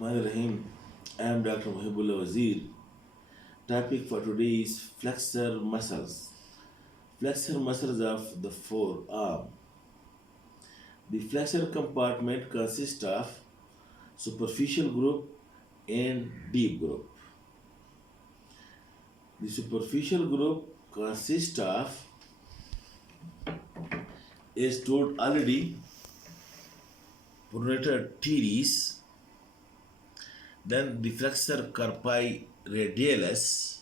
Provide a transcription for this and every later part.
Rahim. I am Dr. Muhibullah Wazir. Topic for today is flexor muscles. Flexor muscles of the forearm. The flexor compartment consists of superficial group and deep group. The superficial group consists of, is told already, pronator teres, then the flexor carpi radialis,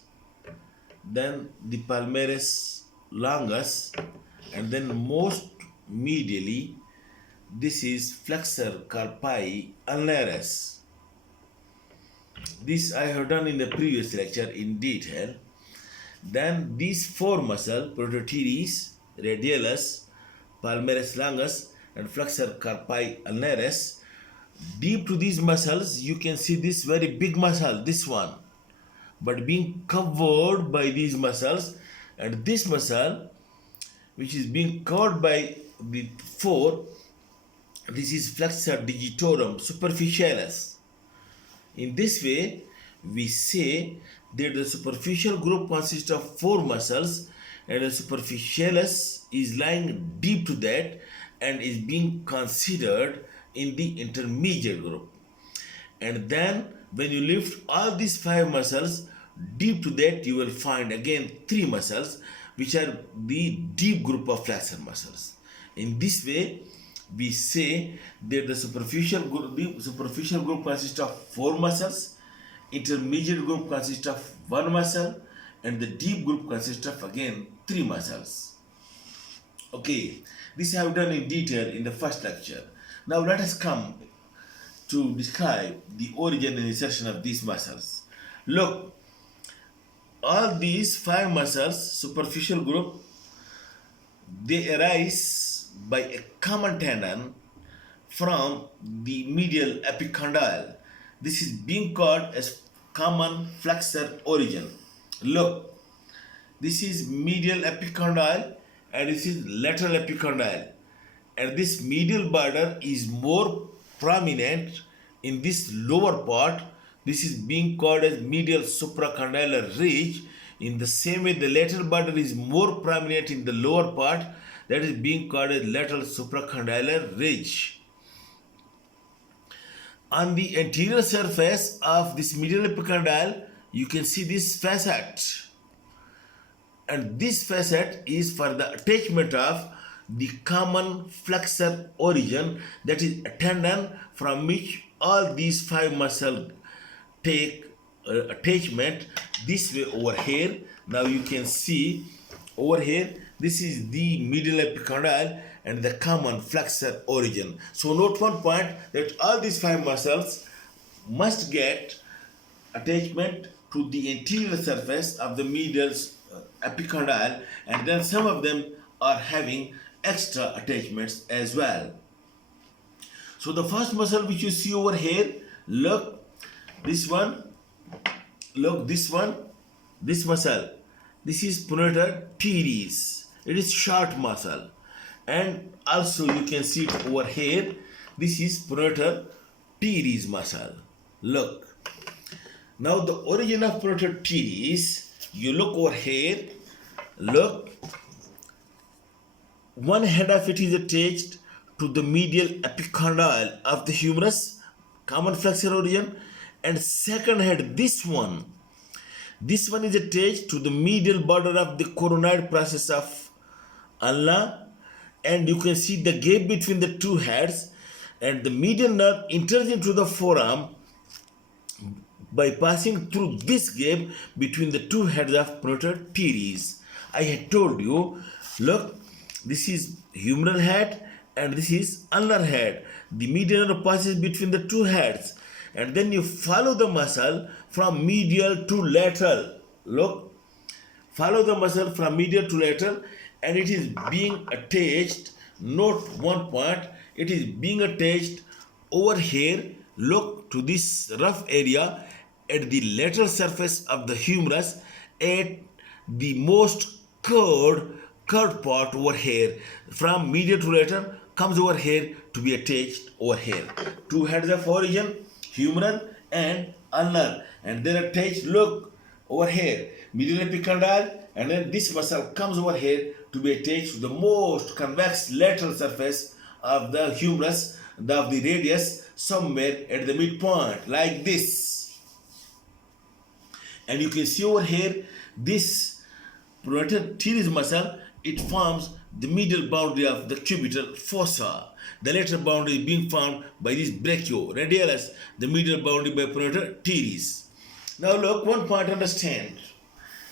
then the palmaris longus, and then most medially, this is flexor carpi ulnaris. This I have done in the previous lecture in detail. Then these four muscles, pronator teres, radialis, palmaris longus, and flexor carpi ulnaris. Deep to these muscles, you can see this very big muscle, this one, but being covered by these muscles, and this muscle, which is being covered by the four, this is flexor digitorum superficialis. In this way, we say that the superficial group consists of four muscles, and the superficialis is lying deep to that and is being considered in the intermediate group. And then when you lift all these five muscles deep to that, you will find again three muscles which are the deep group of flexor muscles. In this way, we say that the superficial group consists of four muscles, intermediate group consists of one muscle, and the deep group consists of again three muscles. Okay, this I have done in detail in the first lecture. Now let us come to describe the origin and insertion of these muscles. Look, all these five muscles, superficial group, they arise by a common tendon from the medial epicondyle. This is being called as common flexor origin. Look, this is medial epicondyle and this is lateral epicondyle. And this medial border is more prominent in this lower part. This is being called as medial supracondylar ridge. In the same way, the lateral border is more prominent in the lower part. That is being called as lateral supracondylar ridge. On the anterior surface of this medial epicondyle, you can see this facet. And this facet is for the attachment of the common flexor origin, that is a tendon from which all these five muscles take attachment this way over here. Now you can see over here, this is the medial epicondyle and the common flexor origin. So note one point, that all these five muscles must get attachment to the anterior surface of the medial epicondyle, and then some of them are having extra attachments as well. So the first muscle which you see over here, look, this one, look, this one, this muscle, this is pronator teres. It is short muscle. And also you can see it over here, this is pronator teres muscle. Look, now the origin of pronator teres, you look over here, look, one head of it is attached to the medial epicondyle of the humerus, common flexor origin, and second head, this one is attached to the medial border of the coronoid process of ulna, and you can see the gap between the two heads, and the medial nerve enters into the forearm by passing through this gap between the two heads of pronator teres. I had told you, look, this is humeral head and this is ulnar head. The medial nerve passes between the two heads, and then you follow the muscle from medial to lateral. Look, follow the muscle from medial to lateral, and it is being attached. Note one point, it is being attached over here. Look to this rough area at the lateral surface of the humerus, at the most curved part over here. From medial to lateral comes over here to be attached over here. Two heads of origin, humeral and ulnar, and then attach, look over here, medial epicondyle, and then this muscle comes over here to be attached to the most convex lateral surface of the humerus, of the radius, somewhere at the midpoint, like this. And you can see over here, this pronator teres muscle, it forms the medial boundary of the cubital fossa. The lateral boundary being formed by this brachioradialis, the medial boundary by pronator teres. Now look, one point understand,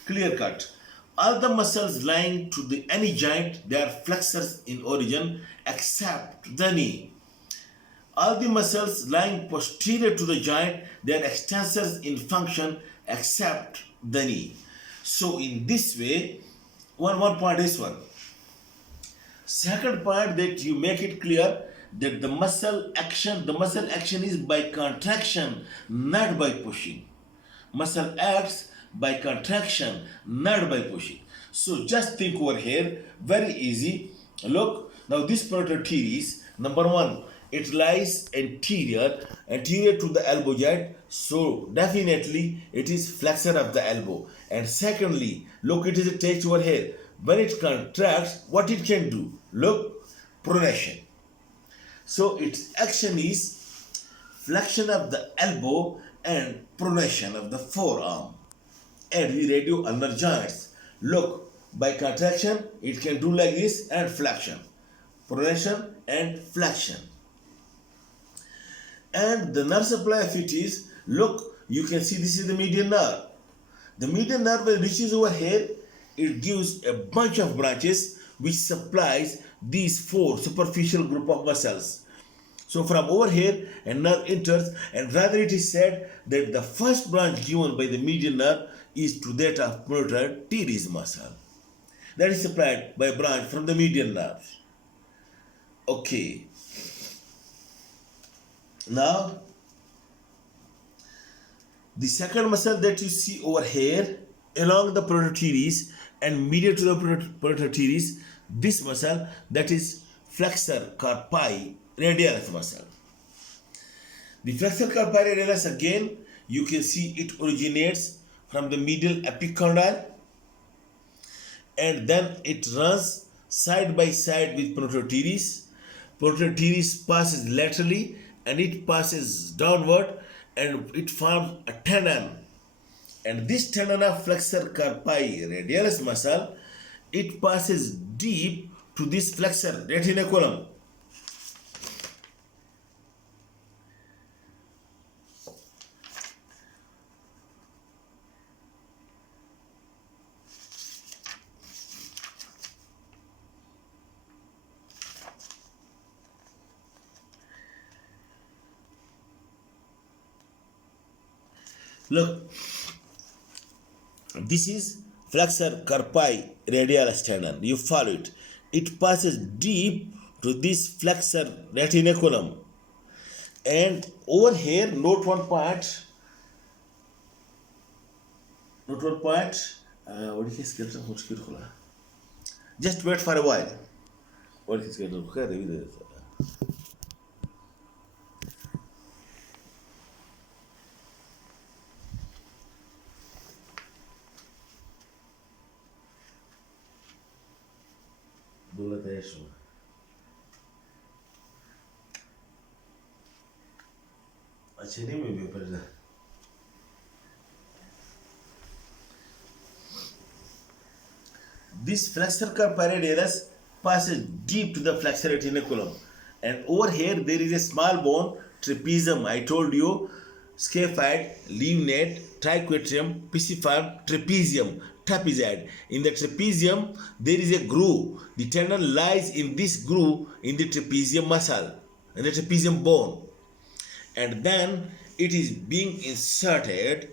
clear cut. All the muscles lying to the any joint, they are flexors in origin except the knee. All the muscles lying posterior to the joint, they are extensors in function except the knee. So in this way, one point is one. Second point, that you make it clear that the muscle action is by contraction, not by pushing. Muscle acts by contraction, not by pushing. So just think over here, very easy. Look, now this pronator teres, number one, it lies anterior to the elbow joint, so definitely it is flexor of the elbow. And secondly, look, it is attached over here. When it contracts, what it can do? Look, pronation. So its action is flexion of the elbow and pronation of the forearm and the radioulnar joints. Look, by contraction, it can do like this, and flexion, pronation and flexion. And the nerve supply of it is, look, you can see this is the median nerve. The median nerve, when it reaches over here, it gives a bunch of branches which supplies these four superficial group of muscles. So from over here, a nerve enters, and rather it is said that the first branch given by the median nerve is to that of pronator teres muscle. That is supplied by a branch from the median nerve. Okay. Now, the second muscle that you see over here along the pronator teres and medial to the pronator teres, this muscle, that is flexor carpi radialis muscle. The flexor carpi radialis, again, you can see it originates from the medial epicondyle, and then it runs side by side with pronator teres. Pronator teres passes laterally and it passes downward and it forms a tendon. And this tendon of flexor carpi radialis muscle, it passes deep to this flexor retinaculum. Look, this is flexor carpi radialis tendon. You follow it. It passes deep to this flexor retinaculum. And over here, note one point. Just wait for a while. अच्छा नहीं मैं भी ऊपर This flexor carpi radialis passes deep to the flexor retinaculum, and over here there is a small bone, trapezium. I told you, scaphoid, limnate, triquetrium, pisiform, trapezium, trapezoid. In the trapezium there is a groove. The tendon lies in this groove in the trapezium muscle, in the trapezium bone, and then it is being inserted,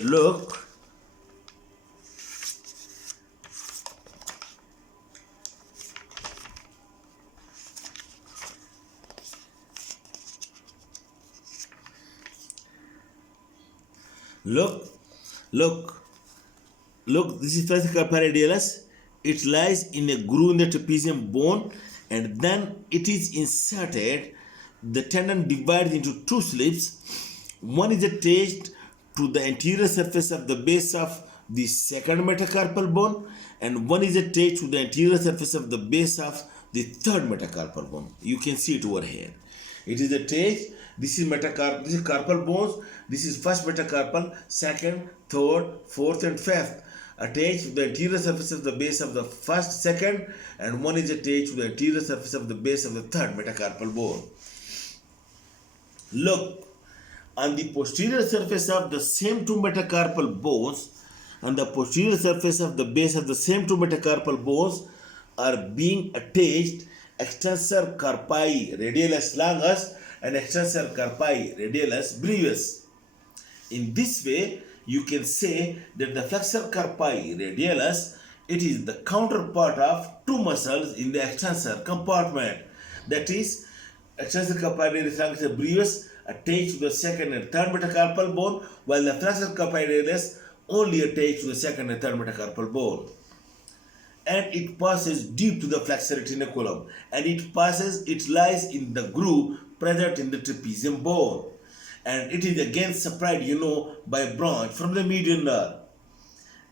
look, look, this is flexor carpi radialis. It lies in a groove in the trapezium bone, and then it is inserted the tendon divides into two slips. One is attached to the anterior surface of the base of the second metacarpal bone, and one is attached to the anterior surface of the base of the third metacarpal bone. You can see it over here. It is attached. This is carpal bones. This is first metacarpal, second, third, fourth, and fifth. Attached to the anterior surface of the base of the first, second, and one is attached to the anterior surface of the base of the third metacarpal bone. Look, on the posterior surface of the same two metacarpal bones, on the posterior surface of the base of the same two metacarpal bones are being attached extensor carpi radialis longus and extensor carpi radialis brevis. In this way, you can say that the flexor carpi radialis, it is the counterpart of two muscles in the extensor compartment. That is, extensor carpi radialis longus and brevis attached to the second and third metacarpal bone, while the flexor carpi radialis only attached to the second and third metacarpal bone. And it passes deep to the flexor retinaculum, and it lies in the groove present in the trapezium bone, and it is again separated by a branch from the median nerve,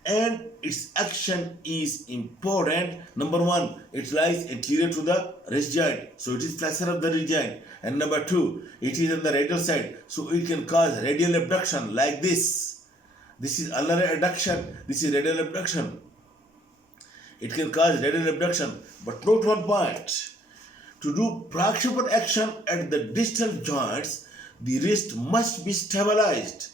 and its action is important. Number one, it lies anterior to the wrist joint, so it is flexor of the wrist joint. And number two, it is on the radial side, so it can cause radial abduction like this. This is ulnar adduction, this is radial abduction. It can cause radial abduction, but note one point. To do proximal action at the distal joints, the wrist must be stabilized.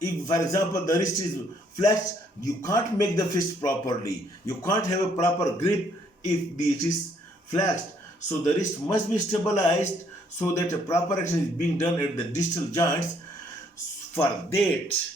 If, for example, the wrist is flexed, you can't make the fist properly. You can't have a proper grip if it is flexed. So the wrist must be stabilized so that a proper action is being done at the distal joints. For that,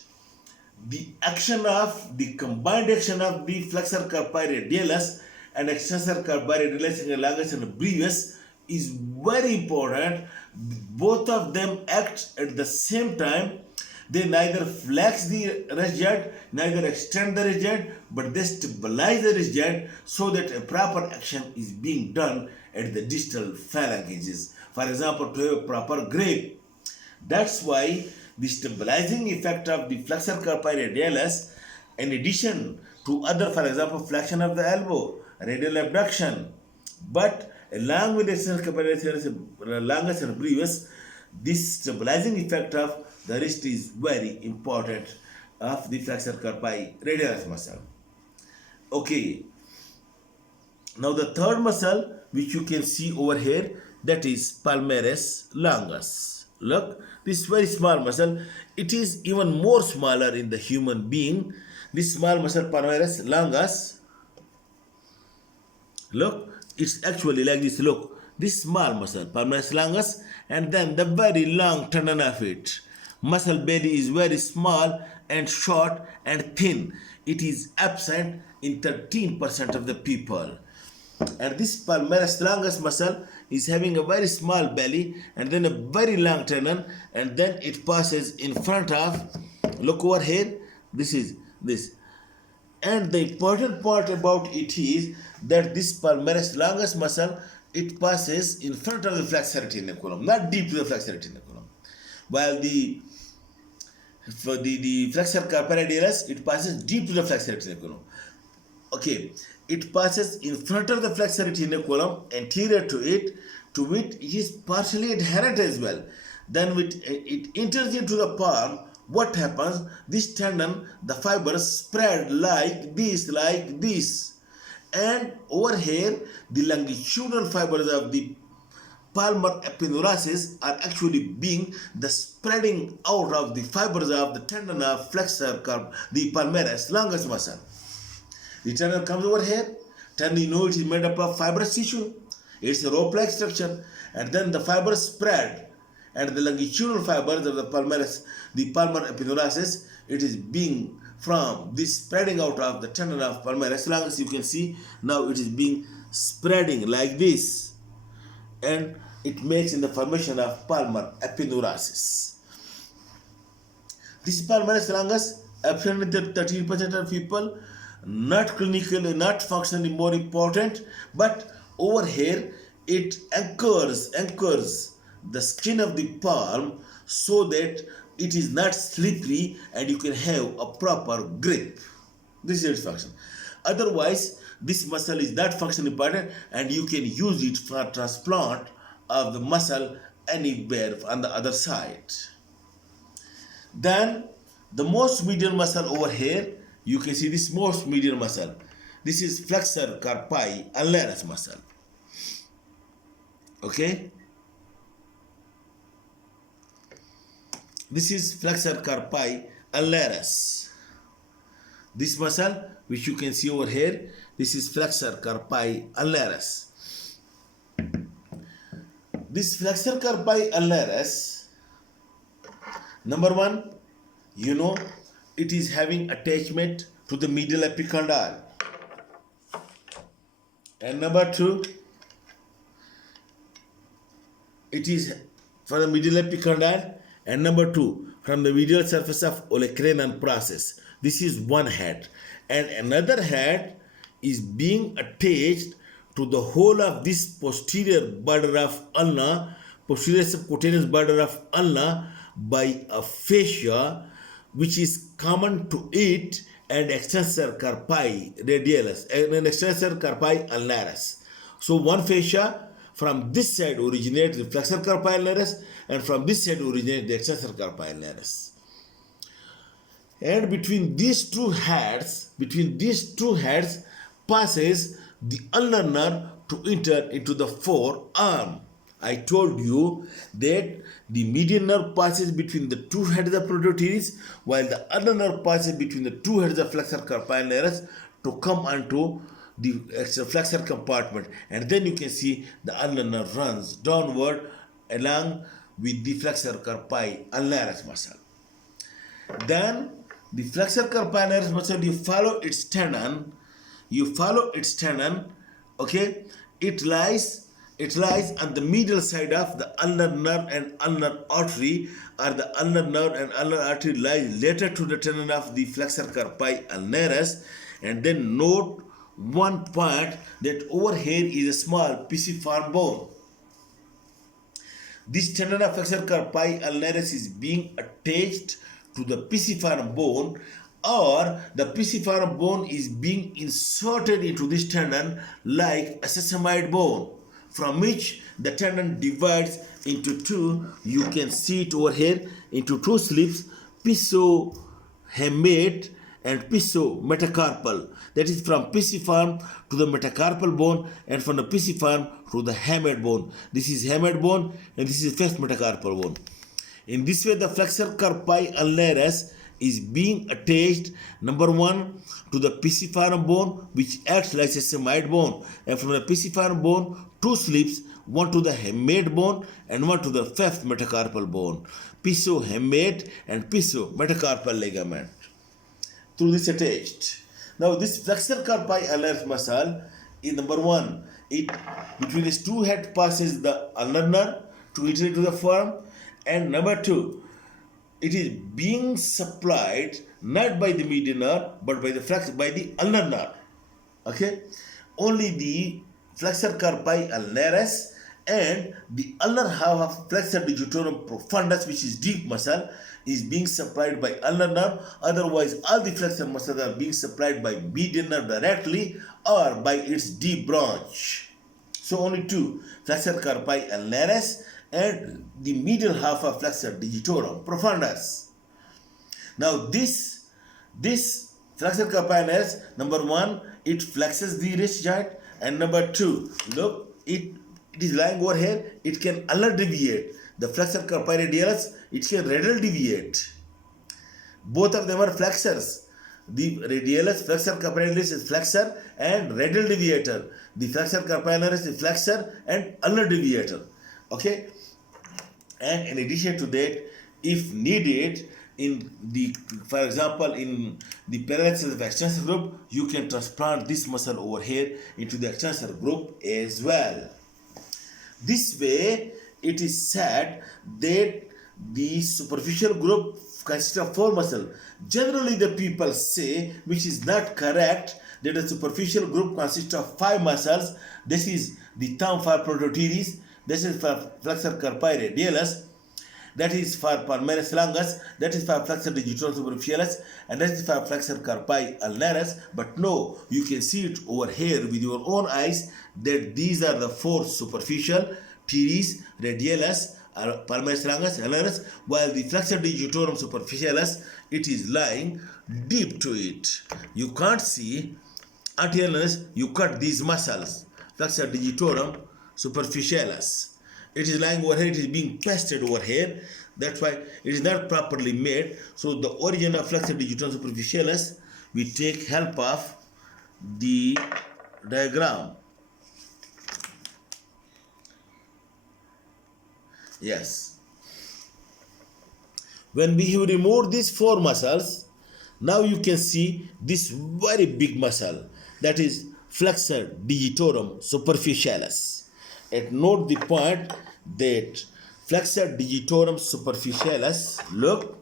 the combined action of the flexor carpi radialis and extensor carpi radialis longus and brevis is very important. Both of them act at the same time. They neither flex the wrist joint, neither extend the wrist joint, but they stabilize the wrist joint so that a proper action is being done at the distal phalanges. For example, to have a proper grip. That's why the stabilizing effect of the flexor carpi radialis, in addition to other, for example, flexion of the elbow, radial abduction, but along with the extensor carpi radialis longus and brevis, this stabilizing effect of the wrist is very important of the flexor carpi radialis muscle. Okay. Now the third muscle which you can see over here, that is palmaris longus. Look, this very small muscle, it is even more smaller in the human being. This small muscle palmaris longus, look, it's actually like this. Look, this small muscle palmaris longus, and then the very long tendon of it. Muscle belly is very small and short and thin. It is absent in 13% of the people. And this palmaris longus muscle is having a very small belly and then a very long tendon, and then it passes in front of, look over here, this is this. And the important part about it is that this palmaris longus muscle, it passes in front of the flexor retinaculum, not deep to the flexor retinaculum. While the flexor carpi radialis, it passes deep to the flexor retinaculum. Okay, it passes in front of the flexor retinaculum, anterior to it is partially adherent as well. Then it enters into the palm. What happens? This tendon, the fibers spread like this. And over here, the longitudinal fibers of the palmar epineurasis are actually being the spreading out of the fibers of the tendon of flexor carpi, the palmaris longus muscle. The tendon comes over here. Tendon, it is made up of fibrous tissue. It's a rope-like structure, and then the fibers spread, and the longitudinal fibers of the palmaris, the palmar epineurasis, it is being from this spreading out of the tendon of palmaris longus. You can see now it is being spreading like this, and it makes in the formation of palmar epineurasis. This palmaris longus absent in the 13% of people, not clinically, not functionally more important, but over here it anchors the skin of the palm so that it is not slippery and you can have a proper grip. This is its function. Otherwise, this muscle is not function important and you can use it for transplant of the muscle anywhere on the other side. Then the most medial muscle over here, you can see this most medial muscle. This is flexor carpi ulnaris muscle. Okay? This is flexor carpi ulnaris. This muscle, which you can see over here, this is flexor carpi ulnaris. This flexor carpi ulnaris, number one, you know, it is having attachment to the medial epicondyle. And number two, it is from the medial epicondyle, and number two, from the medial surface of olecranon process. This is one head, and another head is being attached to the whole of this posterior border of ulna, posterior subcutaneous border of ulna, by a fascia which is common to it and extensor carpi radialis and extensor carpi ulnaris. So one fascia from this side originates the flexor carpi ulnaris, and from this side originates the extensor carpi ulnaris. And between these two heads passes the ulnar nerve to enter into the forearm. I told you that the median nerve passes between the two heads of prototeres, while the ulnar nerve passes between the two heads of flexor carpi ulnaris to come onto the flexor compartment. And then you can see the ulnar nerve runs downward along with the flexor carpi ulnaris muscle. Then the flexor carpi ulnaris muscle, you follow its tendon, okay? It lies on the medial side of the ulnar nerve and ulnar artery, or the ulnar nerve and ulnar artery lies later to the tendon of the flexor carpi ulnaris. And then note one point, that over here is a small pisiform bone. This tendon of flexor carpi ulnaris is being attached to the pisiform bone, or the pisiform bone is being inserted into this tendon like a sesamoid bone, from which the tendon divides into two. You can see it over here into two slips, pisohemate and pisometacarpal. That is from pisiform to the metacarpal bone, and from the pisiform to the hamate bone. This is hamate bone and this is first metacarpal bone. In this way, the flexor carpi ulnaris is being attached, number one, to the pisiform bone, which acts like a sesamoid bone, and from the pisiform bone, two slips, one to the hamate bone and one to the fifth metacarpal bone, pisohamate and pisometacarpal ligament. Through this attached. Now this flexor carpi ulnaris muscle is number one, it between its two heads passes the ulnar nerve to enter into the forearm, and number two, it is being supplied not by the median nerve but by the ulnar nerve. Okay, only the flexor carpi ulnaris and the ulnar half of flexor digitorum profundus, which is deep muscle, is being supplied by ulnar nerve. Otherwise, all the flexor muscles are being supplied by median nerve directly or by its deep branch. So only two, flexor carpi ulnaris and the medial half of flexor digitorum profundus. Now this flexor carpi ulnaris, number one, it flexes the wrist joint, and number two, look, it is lying over here, it can ulnar deviate. The flexor carpi radialis, it can radial deviate. Both of them are flexors. The radialis, flexor carpi radialis is flexor and radial deviator. The flexor carpi ulnaris is flexor and ulnar deviator. Okay? And in addition to that, if needed, for example, in the parallaxis of extensor group, you can transplant this muscle over here into the extensor group as well. This way, it is said that the superficial group consists of four muscles. Generally, the people say, which is not correct, that the superficial group consists of five muscles. This is the thumb for prototeres, This is for flexor carpi radialis. That is for palmaris longus, that is for flexor digitorum superficialis, and that is for flexor carpi ulnaris. But no, you can see it over here with your own eyes that these are the four superficial, teres, radialis, palmaris longus, ulnaris, while the flexor digitorum superficialis, it is lying deep to it. You can't see until you cut these muscles, flexor digitorum superficialis. It is lying over here, it is being pasted over here. That's why it is not properly made. So the origin of flexor digitorum superficialis, we take help of the diagram. Yes. When we have removed these four muscles, now you can see this very big muscle, that is flexor digitorum superficialis. And note the point that flexor digitorum superficialis, look,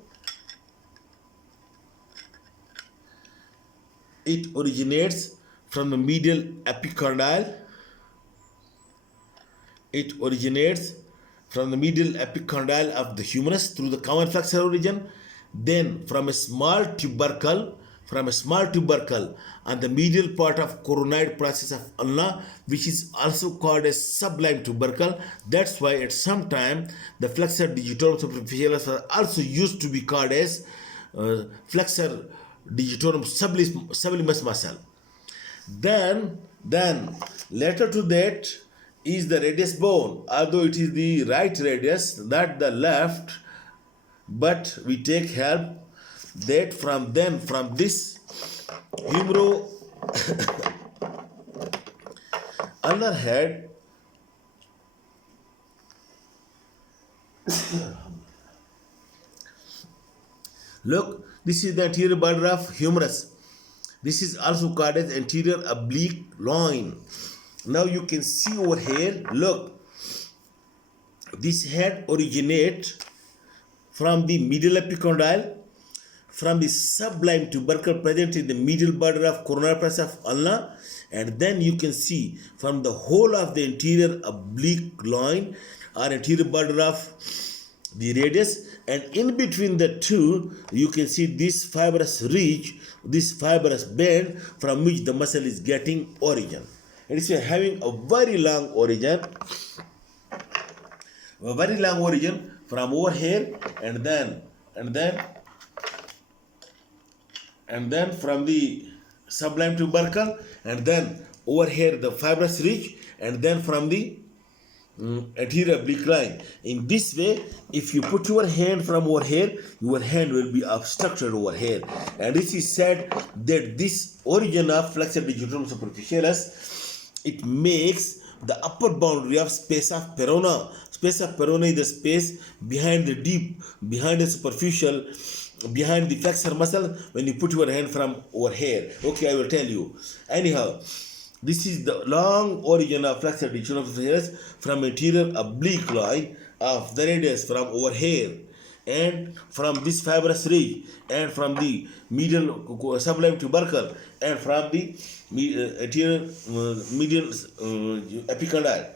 it originates from the medial epicondyle. It originates from the medial epicondyle of the humerus through the common flexor origin, then from a small tubercle on the medial part of coronoid process of ulna, which is also called a sublime tubercle. That's why at some time the flexor digitorum superficialis was also used to be called as flexor digitorum sublimus muscle. Then later to that is the radius bone, although it is the right radius, not the left, but we take help that from this humero ulnar head look, this is the anterior border of humerus. This is also called as anterior oblique loin. Now you can see over here, look, this head originates from the medial epicondyle, from the sublime tubercle present in the medial border of coronary process of ulna, and then you can see from the whole of the anterior oblique loin or anterior border of the radius, and in between the two you can see this fibrous ridge, this fibrous band from which the muscle is getting origin. It is having a very long origin from over here, and then from the sublime tubercle, and then over here the fibrous ridge, and then from the anterior oblique line. In this way, if you put your hand from over here, your hand will be obstructed over here. And this is said that this origin of flexor digitorum superficialis, it makes the upper boundary of space of Perona. Space of Perona is the space behind the deep, behind the superficial, behind the flexor muscle when you put your hand from over here. Okay, I will tell you. Anyhow, this is the long origin of flexor digitorum superficialis from anterior oblique line of the radius from over here, and from this fibrous ridge, and from the medial sublime tubercle, and from the anterior medial epicondyle.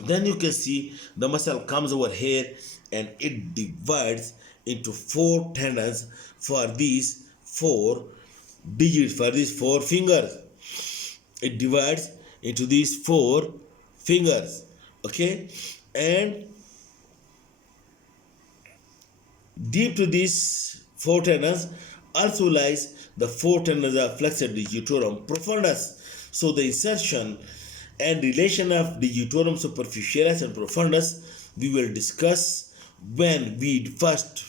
Then you can see the muscle comes over here and it divides into four tendons for these four digits, for these four fingers. It divides into these four fingers, okay? And deep to these four tendons also lies the four tendons of flexor digitorum profundus. So the insertion and relation of digitorum superficialis and profundus we will discuss when we first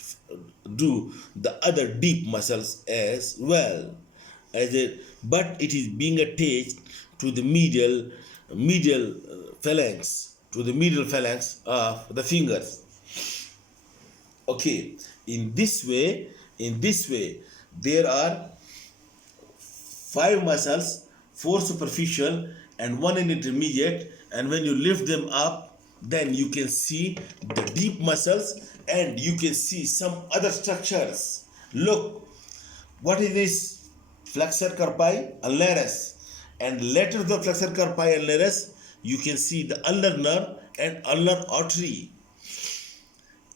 do the other deep muscles as well. But it is being attached to the medial phalanx, of the fingers. Okay, in this way there are 5 muscles, 4 superficial and 1 in intermediate, and when you lift them up, then you can see the deep muscles and you can see some other structures. Look, what is this? Flexor carpi ulnaris, and later the flexor carpi ulnaris you can see the ulnar nerve and ulnar artery.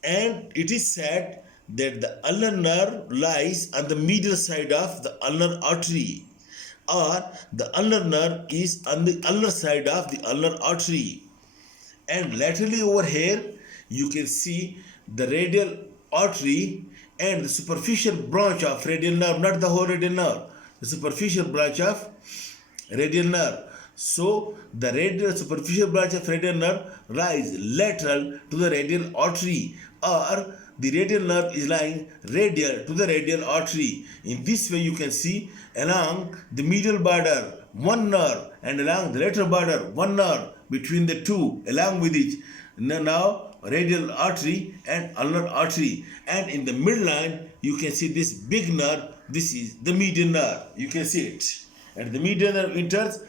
And it is said that the ulnar nerve lies on the medial side of the ulnar artery, or the ulnar nerve is on the ulnar side of the ulnar artery. And laterally over here, you can see the radial artery and the superficial branch of radial nerve, not the whole radial nerve, the superficial branch of radial nerve. So the radial superficial branch of radial nerve lies lateral to the radial artery, or the radial nerve is lying radial to the radial artery. In this way, you can see along the medial border one nerve, and along the lateral border one nerve, between the two along with each. Now radial artery and ulnar artery, and in the midline you can see this big nerve. This is the median nerve, you can see it, and the median nerve enters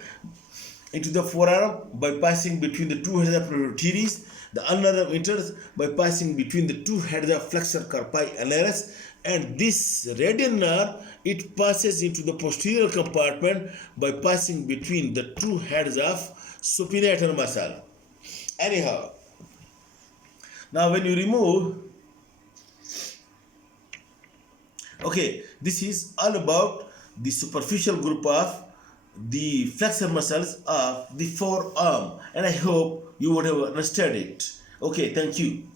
into the forearm by passing between the two heads of protruder teres. The ulnar nerve enters by passing between the two heads of flexor carpi ulnaris, and this radial nerve, it passes into the posterior compartment by passing between the two heads of supinator muscle. Anyhow, now when you remove, okay, this is all about the superficial group of the flexor muscles of the forearm, and I hope you would have understood it. Okay, thank you.